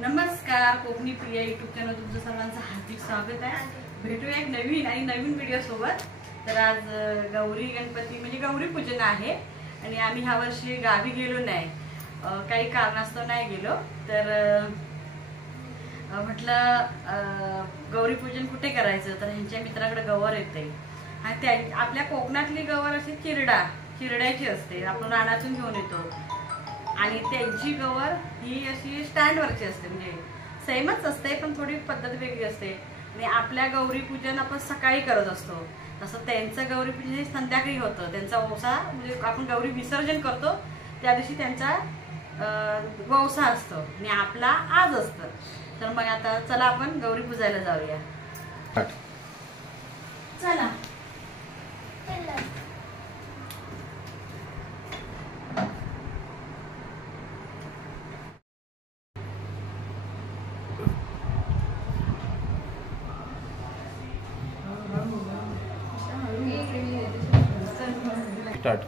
नमस्कार, Konkani Priya YouTube channel तुमचं सर्वांचं हार्दिक स्वागत आहे। भेटूया एक नवीन व्हिडिओ सोबत। तर आज गौरी गणपती म्हणजे गौरी पूजन आहे आणि आम्ही ह्या वर्षी गावी गेलो नाही, काही कारणास्तव नाही गेलो। तर म्हटलं गौरी पूजन कुठे करायचं, तर ह्यांच्या मित्राकडे गवर येते आणि त्या आपल्या कोकणातली गवर अशी चिरड्याची असते, आपण रानातून घेऊन येतो आणि त्यांची गवर ही अशी स्टँडवरची असते, म्हणजे सेमच असते पण थोडी पद्धत वेगळी असते। आणि आपल्या गौरी पूजन आपण सकाळी करत असतो, तसं त्यांचं गौरी पूजन हे संध्याकाळी होतं। त्यांचा वौसा म्हणजे आपण गौरी विसर्जन करतो त्या दिवशी त्यांचा वौसा असतो आणि आपला आज असतं। तर मग आता चला आपण गौरी पूजायला जाऊया। चला स्टार्ट।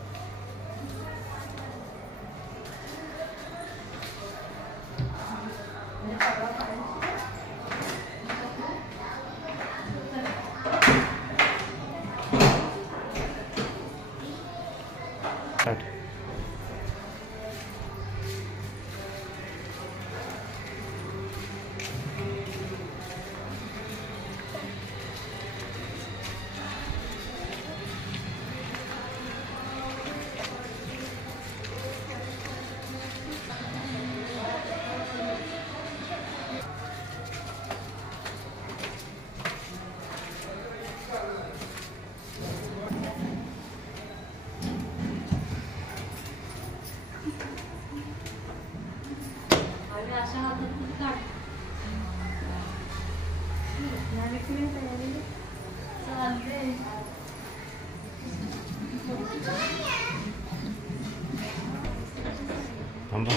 थांबा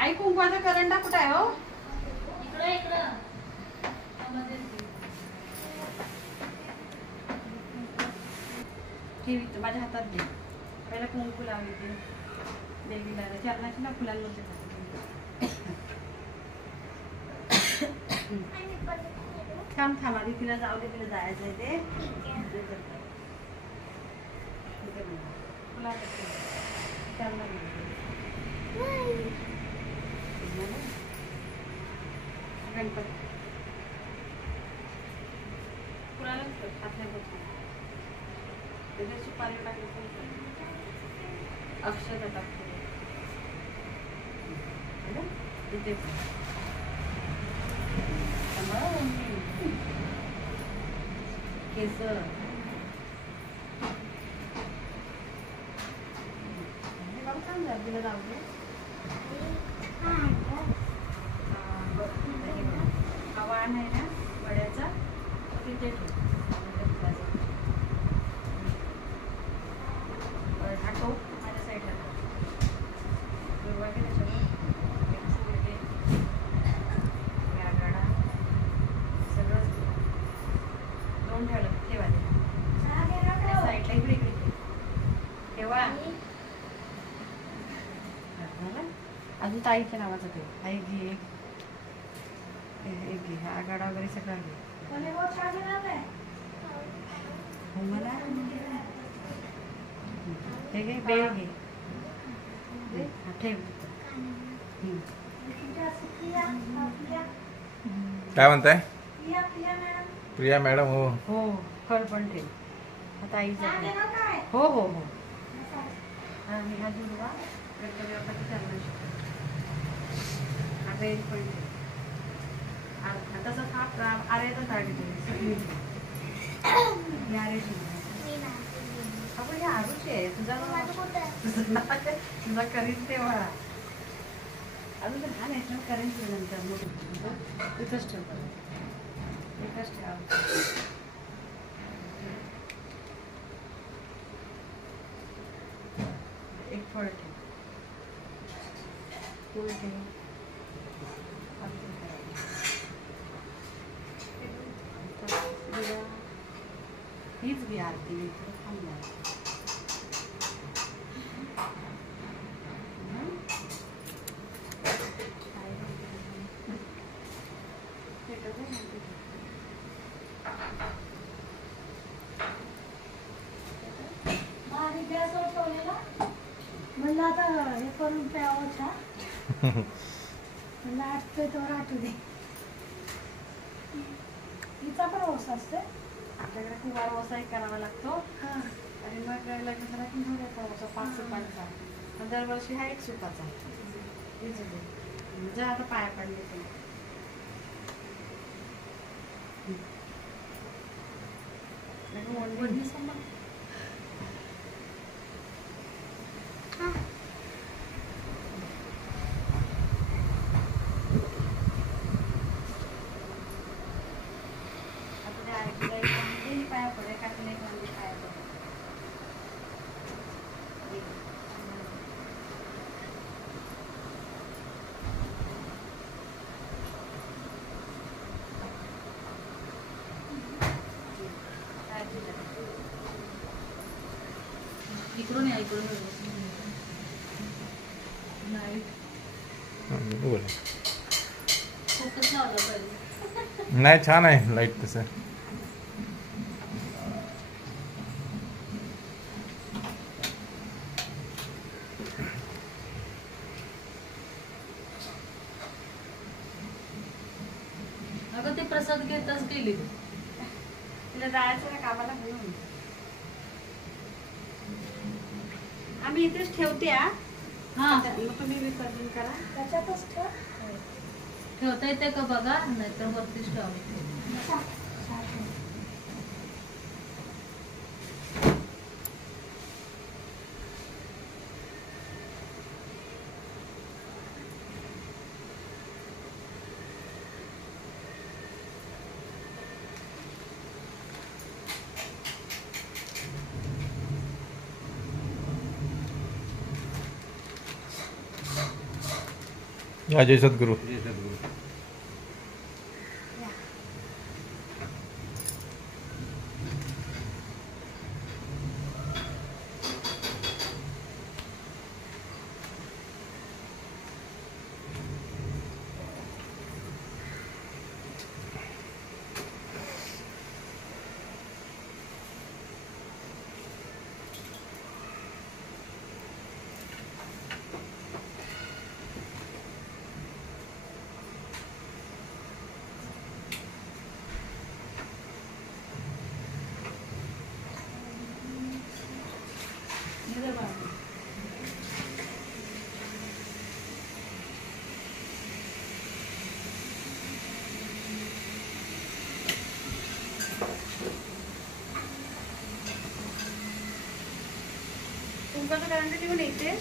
आई कुंकवाचा करंडा कुठे आहे हो? ठेवी माझ्या हातात दे, पहिला कुंकू लावली ते देवीला चरणाची ना फुलांमध्ये थांब आधी तिला जाऊ दे, तिला जायचंय ते गणपती त्याच्या सुपारी टाकली, अक्षता टाकते तिथे केसर तिला जाऊ दे। वाण आहे ना वड्याचा, तिथे ठेव टाकव माझ्या साईडला गाडा सगळं दोन ठेवलं, ठेवा साईडला इकडे ठेवा। अजून ताईच्या नावाचं ठेव, आई घे एक घे, हा गाडा वगैरे सगळं घे मला हे घे, बेल घे, ठेव। काय म्हणताय प्रिया मॅडम? हो हो, फळ पण ठेव, आता आईचा हो हो हो। आणि हा दुर्वा गणपती बाप्पाची चरणाची हा बेल पण ठेव, तसंच हा आर्याचा ताट दे आपण आरुची आहे तुझा तुझा करीन तेव्हा अजून तर हा नॅशनल करेन नंतर मग इथंच ठेव, एकच ठेव। थोडं ठेव. फुल ठेव. हीच घे आरती मी तुला थांबणार. गॅसवर ठेवलेला म्हणलं आता हे करून प्यावं चहा. म्हणलं आटतोय तर आटू दे. हिचा पण ओस असते आपल्याकडे खूप व्यवसाय करावा लागतो. आणि मग लग्न झाला की घेऊन येतो 5 सुपांचा. दरवर्षी हा 1 सुपाचा. जा आता पाया पडले ते. पाया पडे काकले पाया पडे. इकडून या इकडून नाही फोकस लावला पाहिजे. नाही छान आहे लाईट तसं. अगं ते प्रसाद घेताच गेली. तिला जायचं ना कामाला घेऊन. आम्ही इथेच ठेवते. हा मग तुम्ही विसर्जन करा. त्याच्यातच ठेव. ठेवता येते का बघा, नाहीतर वरतीच ठेवा. या जय सद्गुरू. कुंकाचं करंट घेऊन येते.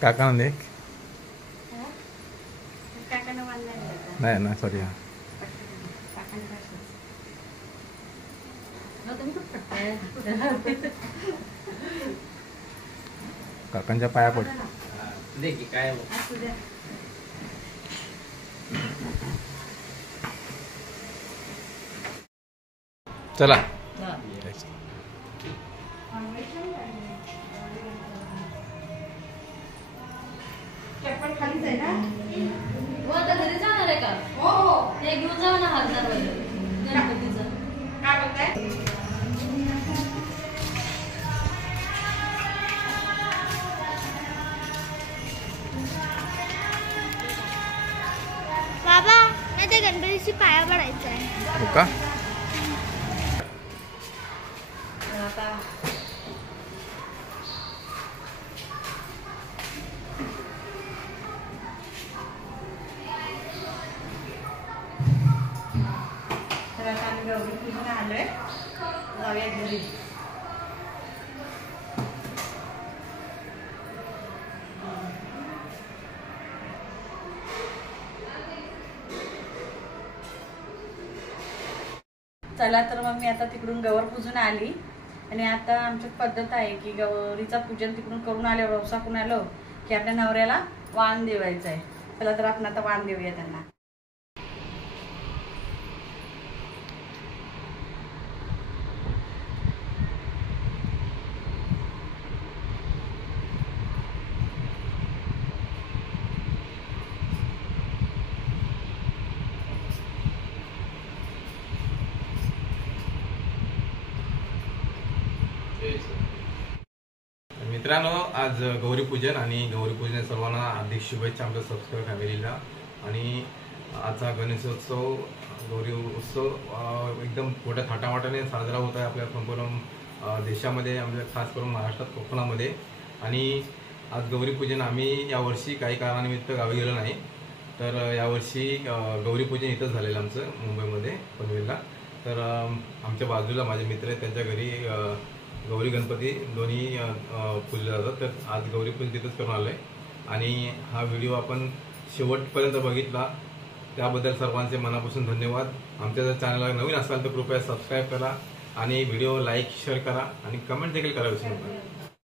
काका दे. नाही ना सॉरी. काकांच्या पाया पड. काय चला. खालीच आहे ना. हो आता घरी जाणार आहे का? हो हो. ते घेऊन जाऊ ना हालदार गणपतीचं. काय बोलताय? बाबा मला त्या गणपतीची पाया पडायचं आहे. हो का? आता गौरी पूजन आलोय, जाऊया घरी. चला तर मग मी आता तिकडून गौर पूजून आली आणि आता आमची पद्धत आहे की गौरीचा पूजन तिकडून करून आल्यावर वसाकून आलो की आपल्या नवऱ्याला वाण देवायचं आहे. चला तर आपण आता वाण देऊया त्यांना. मित्रांनो, आज गौरी पूजन आणि गौरी पूजन सर्वांना हार्दिक शुभेच्छा आमच्या सबस्क्राईब फॅमिलीला. आणि आजचा गणेशोत्सव, गौरी उत्सव एकदम मोठ्या थाटामाटाने साजरा होत आहे आपल्या संपूर्ण देशामध्ये, आमच्या खास करून महाराष्ट्रात, कोकणामध्ये. आणि आज गौरी पूजन आम्ही यावर्षी काही कारणानिमित्त गावी गेलो नाही, तर यावर्षी गौरी पूजन इथंच झालेलं आमचं मुंबईमध्ये पनवेलला. तर आमच्या बाजूला माझे मित्र आहेत, त्यांच्या घरी गौरी गणपती दोन्ही पूजले जातात. तर आज गौरी पूजन तिथंच करून आलो आहे. आणि हा व्हिडिओ आपण शेवटपर्यंत बघितला त्याबद्दल सर्वांचे मनापासून धन्यवाद. आमच्या जर चॅनलला नवीन असाल तर कृपया सबस्क्राईब करा आणि व्हिडिओ लाईक शेअर करा आणि कमेंट देखील करा विसरू नका.